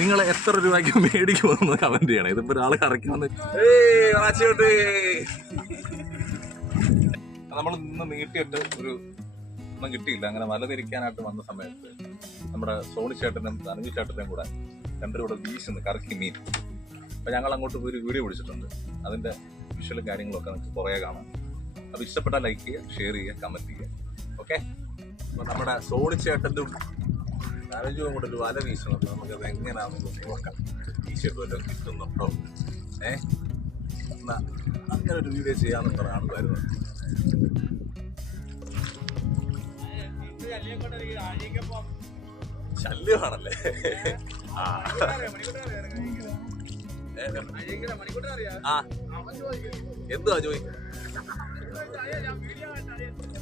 നിങ്ങൾ എത്ര രൂപയ്ക്ക് മേടിക്കുമെന്ന് കമന്റ് ചെയ്യണം. ഇതിപ്പോ ഒരാൾ കറക്കുമെന്ന് നമ്മൾ നിന്ന് നീട്ടിയിട്ട് ഒരു ഒന്നും കിട്ടിയില്ല. അങ്ങനെ വലതിരിക്കാനായിട്ട് വന്ന സമയത്ത് നമ്മുടെ സോണി ചേട്ടനും തനവി ചേട്ടനും കൂടെ രണ്ടു കൂടെ വീശുന്നു കറക്കി മീൻ. അപ്പൊ ഞങ്ങൾ അങ്ങോട്ട് പോയി ഒരു വീഡിയോ പിടിച്ചിട്ടുണ്ട്. അതിന്റെ വിഷ്വലും കാര്യങ്ങളൊക്കെ നിങ്ങൾക്ക് കുറേ കാണാം. അപ്പൊ ഇഷ്ടപ്പെട്ടാൽ ലൈക്ക് ചെയ്യുക ഷെയർ ചെയ്യുക കമന്റ് ചെയ്യുക. ഓക്കെ അപ്പൊ നമ്മുടെ സോണി ചേട്ടന്റെ തനജുവും കൂടെ ഒരു വല വീശണം നമുക്ക് അത് എങ്ങനെയാണെന്ന് നോക്കാം. വീശിയിട്ട് വല്ലതും കിട്ടുന്നുണ്ടോ? ഏ? എന്നാ അങ്ങനെ ഒരു വീഡിയോ ചെയ്യാമെന്ന് പറഞ്ഞാണ് വരുന്നത് ശല്യമാണല്ലേ? ആ. എന്തുവാ ജോയി?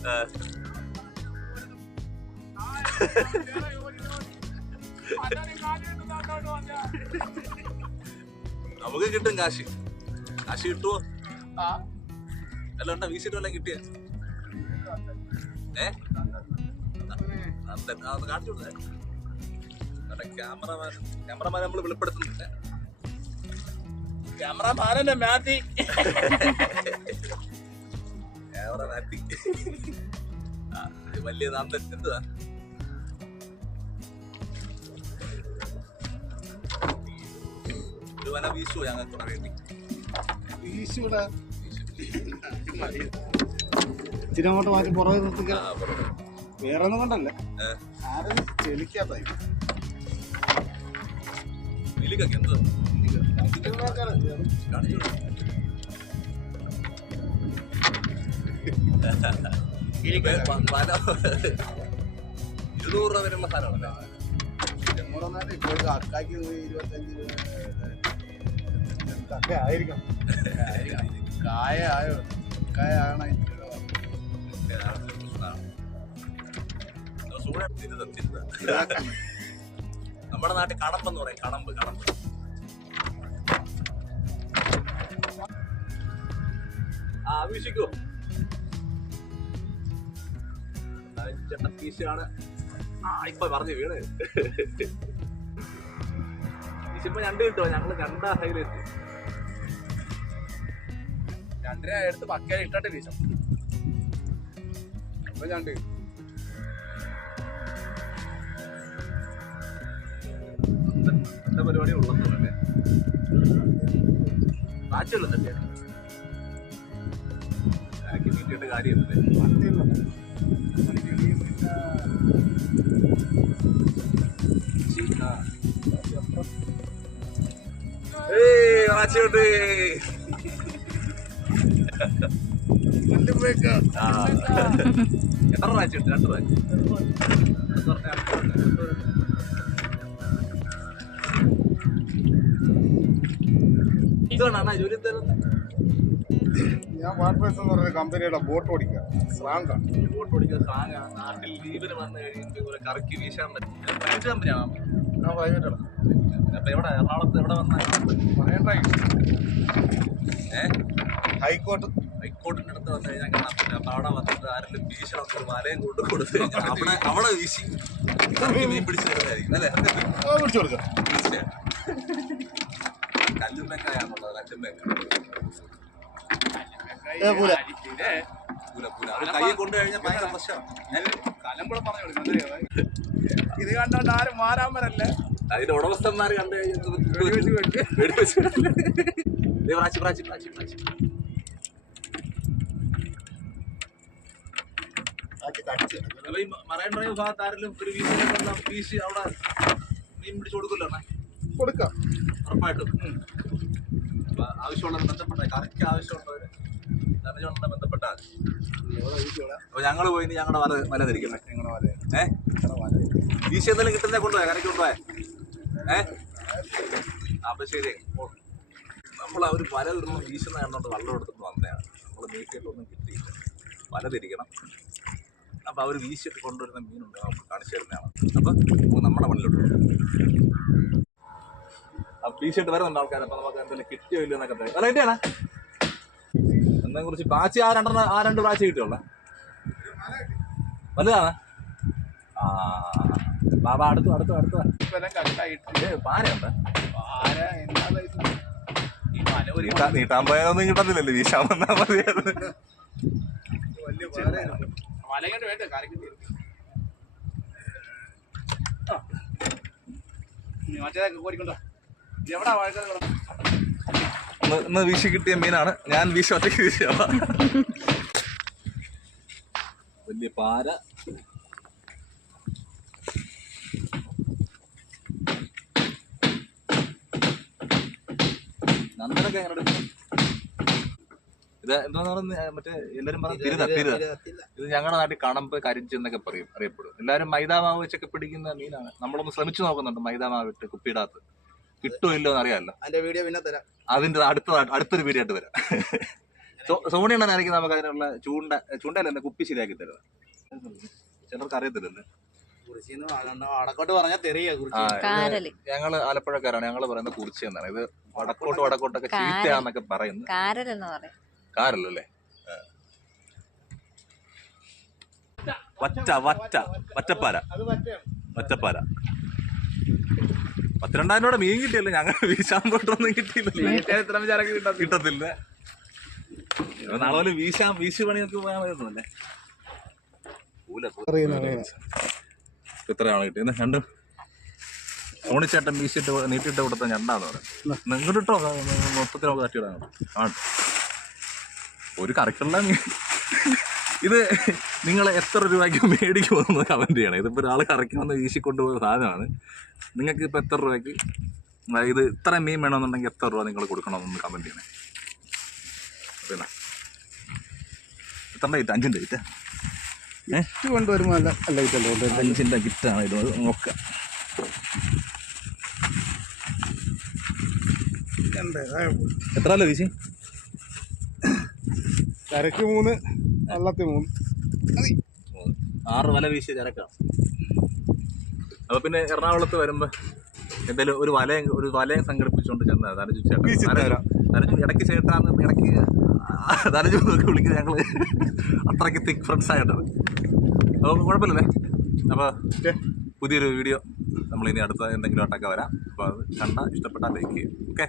ആ. നമുക്ക് കിട്ടും കാശ്. കാശ് കിട്ടുവോ? അല്ല ഉണ്ടോ? വീശിട്ട് വല്ലതും കിട്ടിയ? ഏ? കാണിച്ചു ക്യാമറമാൻ ക്യാമറമാൻ നമ്മൾ വെളിപ്പെടുത്തുന്നില്ല? ക്യാമറമാനന്റെ മാത്തി ക്യാമറ മാത്തി വലിയ നാന്തൻ എന്തുവാ? വല വീശുവോ ഞങ്ങൾക്ക് വേണ്ടി ഈശോടാ ഇച്ചിരി അങ്ങോട്ട് മാറ്റി പുറകെ നിർത്തിക്ക. വേറെ ഒന്നും കൊണ്ടല്ല ആരും ചെലിക്കാത്തായി എലിക്കൊക്കെ വല ഇരുന്നൂറ് രൂപ വരെയുള്ള സാധനമാണല്ലേ അക്കാക്ക് ഇരുപത്തഞ്ച് രൂപ നമ്മുടെ നാട്ടിൽ കടമ്പെന്ന് പറയും. കടമ്പ് കടമ്പ്. ആ വീക്ഷിക്കൂ ചേട്ടൻ പീശാണ് ആ ഇപ്പൊ പറഞ്ഞു വീണ്. ഈ രണ്ടു രണ്ട് കിട്ടുമോ? ഞങ്ങൾ കണ്ട ഹൈലൈറ്റ്. രണ്ടര എടുത്ത് പക്കര ഇട്ടിട്ട് വീശം. അപ്പൊ ഞണ്ട് എന്താ പരിപാടി ഉള്ളതല്ലേ തന്നെയാണ് ബാക്കി നീട്ടിയിട്ട് കാര്യമില്ലല്ലേ ഏയ് വാച്ചുണ്ട് ആ. എത്ര പ്രാവശ്യം ഉണ്ട് രണ്ട് പ്രാവശ്യം ഇതുകൊണ്ടാണ് ജോലി തരുന്നത് ഞാൻ വാട്ടർസ് എന്ന് പറയുന്ന കമ്പനിയുടെ ബോട്ട് ഓടിക്കുക സ്രാങ്കാണ് ബോട്ട് ഓടിക്കുന്ന സാങ് നാട്ടിൽ ലീവിന് വന്നു കഴിയുമ്പോൾ കറക്കി വീശാൻ പറ്റും പ്രൈവറ്റ് കമ്പനിയാണ് ഞാൻ പ്രൈവറ്റാണ് അപ്പൊ എവിടെ എറണാകുളത്ത് എവിടെ വന്നാൽ പറയണ്ടായി ഏ? ഹൈക്കോർട്ട് ഹൈക്കോർട്ടിന്റെ അടുത്ത് വന്നു കഴിഞ്ഞാൽ കാണാൻ പറ്റില്ല അപ്പൊ അവിടെ വന്നിട്ട് ആരെങ്കിലും വീശണം ഒരു വലയും കൊണ്ട് കൊടുത്തു കഴിഞ്ഞാൽ അവിടെ അവിടെ വീശി മീൻ പിടിച്ചു തരുന്നതായിരിക്കും അല്ലേ? കല്ലുമ്മക്കായാണുള്ളത് കല്ലുമ്മക്ക. ഇത് കണ്ടോണ്ട് ആരും മാറാൻ വരല്ലേ അതിന്റെ ഉടമസ്ഥന്മാർ കണ്ടു. കഴിഞ്ഞാൽ പ്രാച്ചി പ്രാച്ചി പ്രാച്ചി പ്രാച്ചി അപ്പൊ ഈ മറൈൻ ഡ്രൈവ് ഭാഗത്ത് ആരെങ്കിലും ഒരു വീശിനെ വീശി അവിടെ മീൻ പിടിച്ചു കൊടുക്കുമല്ലോ അണ്ണാ? കൊടുക്കാം. ഉറപ്പായിട്ടും. അപ്പൊ ആവശ്യമുള്ളവർ ബന്ധപ്പെട്ട കറക്റ്റ് ആവശ്യമുള്ളവർ ധനജോണെ ബന്ധപ്പെട്ടാൽ അപ്പൊ ഞങ്ങൾ പോയി ഞങ്ങളുടെ വല വല വരെ ഏ? വീശി എന്തെങ്കിലും കിട്ടുന്നേ കൊണ്ടുപോയ? കരയ്ക്ക് കൊണ്ടുപോയ? ഏ? അപ്പൊ ശരി. നമ്മൾ ആ ഒരു വല ഇടുന്ന വീശുന്ന കണ്ടോണ്ട് വള്ളം എടുത്തിട്ട് വന്നതാണ്. നമ്മൾ നീട്ടിയിട്ടൊന്നും കിട്ടിയില്ല. വല തിരിക്കണം അപ്പൊ അവർ വീശിയിട്ട് കൊണ്ടുവരുന്ന മീനുണ്ട്. നമുക്ക് കാണിച്ചു തരുന്നതാണ്. അപ്പോൾ നമ്മുടെ മണ്ണിലോട്ട് ആ വീശിയിട്ട് വരുന്നുണ്ട് ആൾക്കാർ അപ്പോൾ നമുക്ക് എന്തെങ്കിലും കിട്ടിയോ ഇല്ലയോ എന്നൊക്കെ പറയാം. അല്ല എന്തിനാണ് എന്നെ കുറിച്ച് പാച്ചി ആ രണ്ടെണ്ണം ആ രണ്ട് പ്രാച്ചി കിട്ടിയുള്ള വലുതാണ്? ആ ബാബാ അടുത്ത് അടുത്ത് അടുത്തു എല്ലാം കട്ടായിട്ട്. ഒരു നീട്ടാ- നീട്ടാൻ പോയാലൊന്നും കിട്ടത്തില്ലല്ലോ. വീശാൻ വന്നാൽ മതിയായിരുന്നു. മലയോട്ട് വേണ്ട കാര്യം വീശി കിട്ടിയ മീനാണ്. ഞാൻ വീശി ഒറ്റയ്ക്ക് വീശിയ വലിയ പാര. നന്ദനൊക്കെ എങ്ങനെ? ഇത് എന്താന്ന് പറയുന്നത് മറ്റേ എല്ലാരും പറഞ്ഞു തിരുത തിരുത. ഇത് ഞങ്ങളുടെ നാട്ടിൽ കണമ്പ് കരിഞ്ച് എന്നൊക്കെ പറയും അറിയപ്പെടും. എല്ലാരും മൈദാമാവ് വെച്ചൊക്കെ പിടിക്കുന്ന മീനാണ്. നമ്മളൊന്ന് ശ്രമിച്ചു നോക്കുന്നുണ്ട് മൈദാമാവ് ഇട്ട് കുപ്പിയിടാത്ത്. കിട്ടുമോ ഇല്ലോ എന്ന് അറിയാമല്ലോ. അതിന്റെ വീഡിയോ പിന്നെ തരാം. അതിന്റെ അടുത്ത അടുത്തൊരു വീഡിയോ ആയിട്ട് വരാം. സോണി എണ്ണനായിരിക്കും നമുക്ക് അതിനുള്ള ചൂണ്ട ചൂണ്ടയല്ല എന്റെ കുപ്പി ശരിയാക്കി തരുന്നത്? ചിലർക്ക് അറിയത്തില്ലല്ലേ? കുറിച്ചിന്ന് വടക്കോട്ട് പറഞ്ഞാൽ തെറിയ ആ, കുറിച്ച് കാരൽ. ഞങ്ങൾ ആലപ്പുഴക്കാരാണ്. ഞങ്ങൾ പറയുന്നത് കുറിച്ചി എന്നാണ്. ഇത് വടക്കോട്ട് വടക്കോട്ടൊക്കെ ചീത്തയാന്നൊക്കെ പറയുന്നു. പറയും വറ്റ വറ്റ വറ്റപ്പാര. വറ്റപ്പാര. പത്തിരണ്ടായിരം രൂപ മീൻ കിട്ടിയല്ലോ? ഞങ്ങൾ വീശാൻ പോയിട്ടൊന്നും കിട്ടിയില്ലല്ലോ. എത്ര വിചാരൊക്കെ കിട്ടാം കിട്ടത്തില്ല. നാളെ പോലെ വീശാൻ വീശി പണിയൊക്കെ പോയാൽ മതിയൊന്നുമല്ലേ പൂല എത്രയാണ് കിട്ടിയത് രണ്ടും. ഓണിച്ചേട്ടൻ വീശിട്ട് നീട്ടിട്ട് കൊടുത്ത ഞണ്ടാന്ന് പറയാം നിങ്ങൾ ഇട്ടോ? മൊത്തത്തിൽ നമുക്ക് തട്ടിയിടാൻ ആണ് ഒരു കറിക്കുള്ള മീൻ ഇത് നിങ്ങൾ എത്ര രൂപയ്ക്ക് മേടിക്കുമെന്ന് കമന്റ് ചെയ്യണം. ഇതിപ്പോൾ ഒരാൾ കറിക്കാമെന്ന് വീശിക്കൊണ്ടുപോയ സാധനമാണ്. നിങ്ങൾക്ക് ഇപ്പോൾ എത്ര രൂപയ്ക്ക് ഇത് ഇത്ര മീൻ വേണമെന്നുണ്ടെങ്കിൽ എത്ര രൂപ നിങ്ങൾ കൊടുക്കണമെന്ന് കമന്റ് ചെയ്യണേ. പിന്നെ എത്ര ഡേറ്റ് അഞ്ചിന്റെ ഡേറ്റ് ഇത് കൊണ്ടുവരുമ്പോൾ അല്ല അല്ല? ഇതല്ലേ കൊണ്ടുവരുന്നത്? അഞ്ചിന്റെ കിറ്റാണ് ഇത്. നോക്കുക നോക്കാം. എത്ര അല്ലേ വീശി? കരക്ക് മൂന്ന് വള്ളത്തി മൂന്ന്. ആറ് വല വീശിയ ചരക്കാണ്. അപ്പൊ പിന്നെ എറണാകുളത്ത് വരുമ്പോ എന്തായാലും ഒരു വലയം ഒരു വലയം സംഘടിപ്പിച്ചുകൊണ്ട് ചെന്ന വീശി ചേട്ടൻ ഇടയ്ക്ക് ചേട്ടാന്ന് ഇടയ്ക്ക് ധനജു എന്നൊക്കെ വിളിക്കുന്നത് ഞങ്ങൾ അത്രയ്ക്ക് തിക് ഫ്രണ്ട്സ് ആയിട്ടത് അപ്പോൾ കുഴപ്പമില്ലല്ലേ? അപ്പോൾ പുതിയൊരു വീഡിയോ നമ്മൾ ഇനി അടുത്ത എന്തെങ്കിലും അട്ടൊക്കെ വരാം. അപ്പോൾ അത് കണ്ട ഇഷ്ടപ്പെട്ടാൽ ലൈക്ക് ചെയ്യും ഓക്കെ?